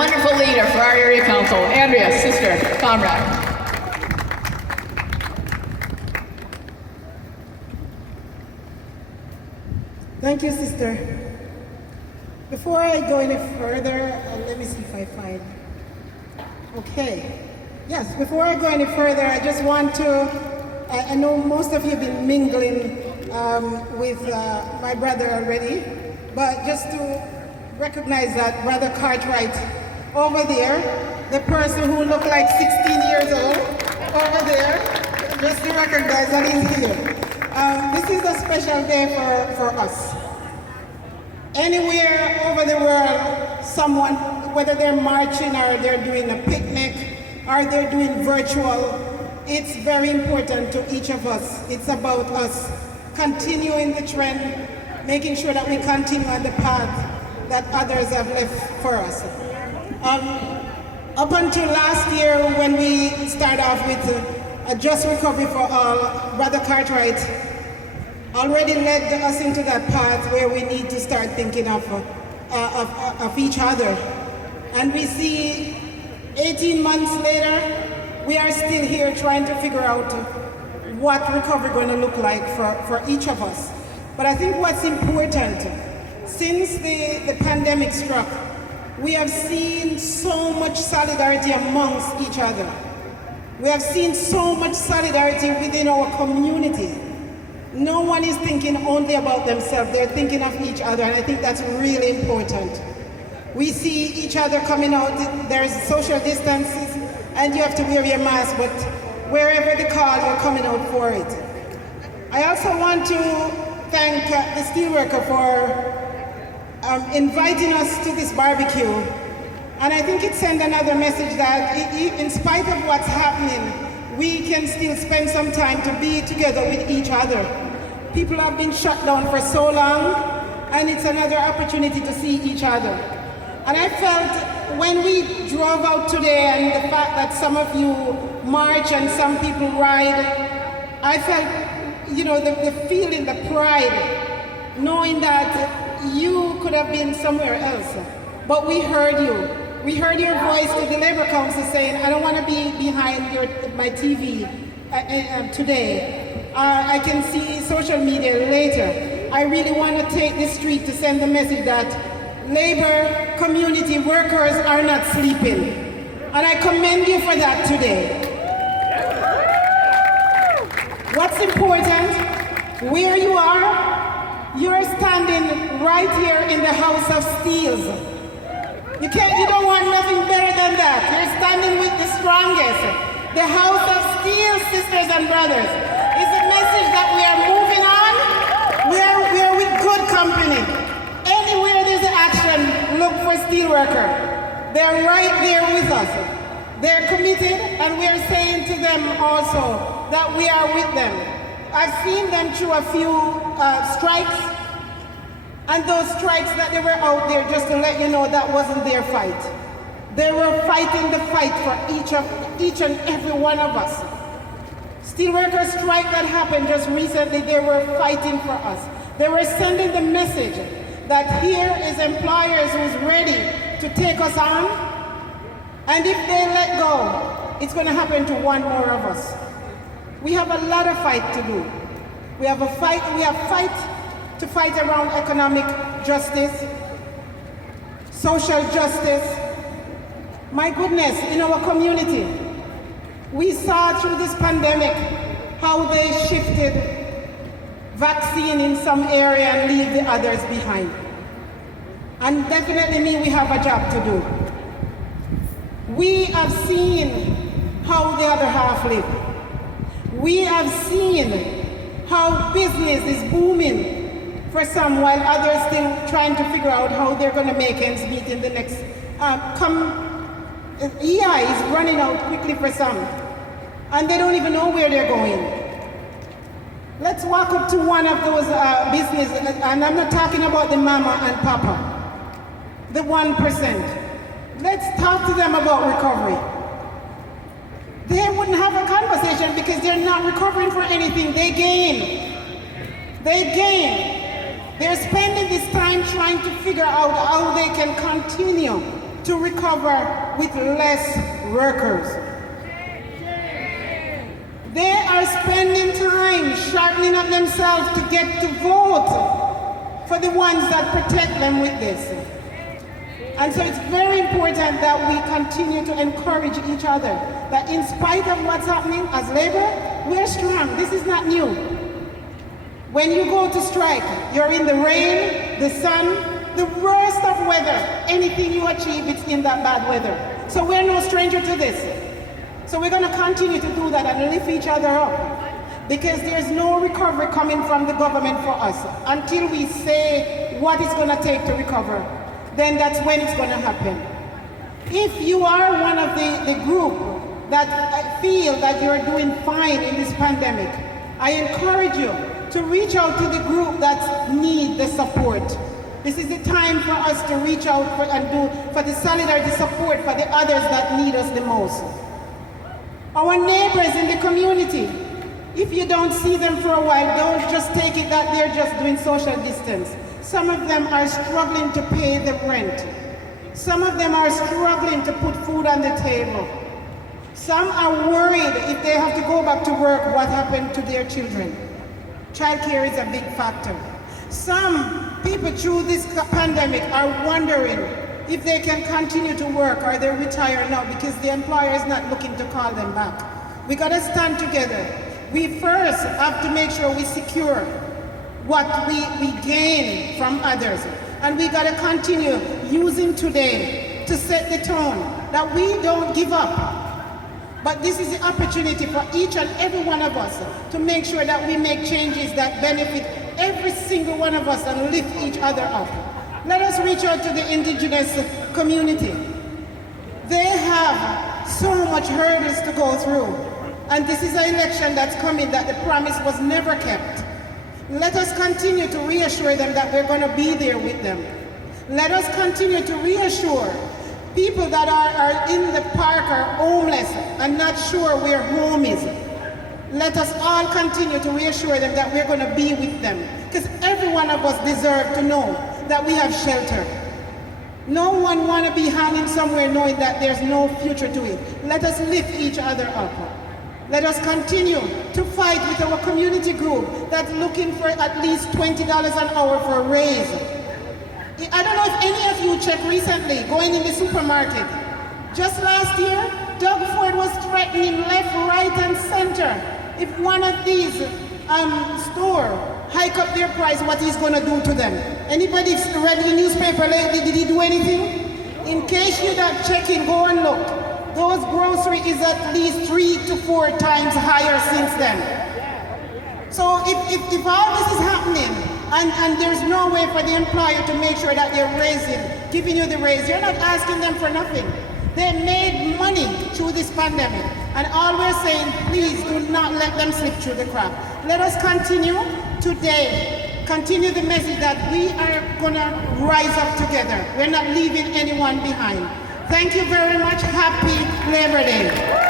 wonderful leader for our area council, Andrea, sister, comrade. Thank you, sister. Before I go any further, let me see if I find. Okay. Yes, before I go any further, I just want to, I know most of you have been mingling with my brother already, but just to recognize that Brother Cartwright over there, the person who looked like 16 years old over there, just to recognize that he's here. This is a special day for us. Anywhere over the world, someone, whether they're marching or they're doing a picnic or they're doing virtual, it's very important to each of us. It's about us continuing the trend, making sure that we continue on the path that others have left for us. Up until last year, when we started off with a just recovery for all, Brother Cartwright already led us into that path where we need to start thinking of each other. And we see 18 months later, we are still here trying to figure out what recovery is going to look like for each of us. But I think what's important, since the pandemic struck, we have seen so much solidarity amongst each other. We have seen so much solidarity within our community. No one is thinking only about themselves, they're thinking of each other, and I think that's really important. We see each other coming out, there's social distances, and you have to wear your mask, but wherever the call, you're coming out for it. I also want to thank the steelworker for inviting us to this barbecue. And I think it sends another message that in spite of what's happening, we can still spend some time to be together with each other. People have been shut down for so long, and it's another opportunity to see each other. And I felt when we drove out today, and the fact that some of you march and some people ride, I felt, you know, the feeling, the pride, knowing that you could have been somewhere else, but we heard you. We heard your voice to the Labour Council saying, I don't want to be behind my TV today. I can see social media later. I really want to take the street to send the message that Labour community workers are not sleeping. And I commend you for that today. What's important, where you are, you're standing right here in the House of Steels. You don't want nothing better than that. You're standing with the strongest. The House of Steel, sisters and brothers, is a message that we are moving on. We're with good company. Anywhere there's an action, look for steelworker. They're right there with us. They're committed, and we're saying to them also that we are with them. I've seen them through a few strikes. And those strikes that they were out there, just to let you know, that wasn't their fight. They were fighting the fight for each and every one of us. Steelworkers strike that happened just recently, they were fighting for us. They were sending the message that here is employers who's ready to take us on, and if they let go, it's going to happen to one more of us. We have a lot of fight to do. We have to fight around economic justice, social justice. My goodness, in our community, we saw through this pandemic how they shifted vaccine in some area and leave the others behind. And definitely we have a job to do. We have seen how the other half live. We have seen how business is booming for some, while others still trying to figure out how they're going to make ends meet in the next. EI is running out quickly for some, and they don't even know where they're going. Let's walk up to one of those businesses, and I'm not talking about the mama and papa, the 1%. Let's talk to them about recovery. They wouldn't have a conversation because they're not recovering for anything. They gain. They gain. They're spending this time trying to figure out how they can continue to recover with less workers. They are spending time sharpening up themselves to get to vote for the ones that protect them with this. And so it's very important that we continue to encourage each other, that in spite of what's happening as Labour, we're strong. This is not new. When you go to strike, you're in the rain, the sun, the worst of weather. Anything you achieve, it's in that bad weather. So we're no stranger to this. So we're going to continue to do that and lift each other up, because there's no recovery coming from the government for us until we say what it's going to take to recover. Then that's when it's going to happen. If you are one of the group that feel that you're doing fine in this pandemic, I encourage you to reach out to the group that need the support. This is the time for us to reach out for the solidarity support for the others that need us the most. Our neighbors in the community, if you don't see them for a while, don't just take it that they're just doing social distance. Some of them are struggling to pay the rent. Some of them are struggling to put food on the table. Some are worried if they have to go back to work, what happened to their children. Childcare is a big factor. Some people through this pandemic are wondering if they can continue to work or they retire now because the employer is not looking to call them back. We gotta stand together. We first have to make sure we secure what we gain from others. And we gotta continue using today to set the tone that we don't give up. But this is the opportunity for each and every one of us to make sure that we make changes that benefit every single one of us and lift each other up. Let us reach out to the indigenous community. They have so much hurdles to go through. And this is an election that's coming that the promise was never kept. Let us continue to reassure them that we're going to be there with them. Let us continue to reassure people that are in the park are homeless and not sure where home is. Let us all continue to reassure them that we're going to be with them, because every one of us deserves to know that we have shelter. No one wants to be hanging somewhere knowing that there's no future to it. Let us lift each other up. Let us continue to fight with our community group that's looking for at least $20 an hour for a raise. I don't know if any of you checked recently, going in the supermarket. Just last year, Doug Ford was threatening left, right, and center. If one of these stores hike up their price, what he's going to do to them. Anybody read the newspaper lately? Did he do anything? In case you're not checking, go and look. Those groceries is at least 3 to 4 times higher since then. So if all this is happening, and there's no way for the employer to make sure that they're giving you the raise, you're not asking them for nothing. They made money through this pandemic. And all we're saying, please do not let them slip through the crack. Let us continue today, continue the message that we are gonna rise up together. We're not leaving anyone behind. Thank you very much. Happy Labor Day.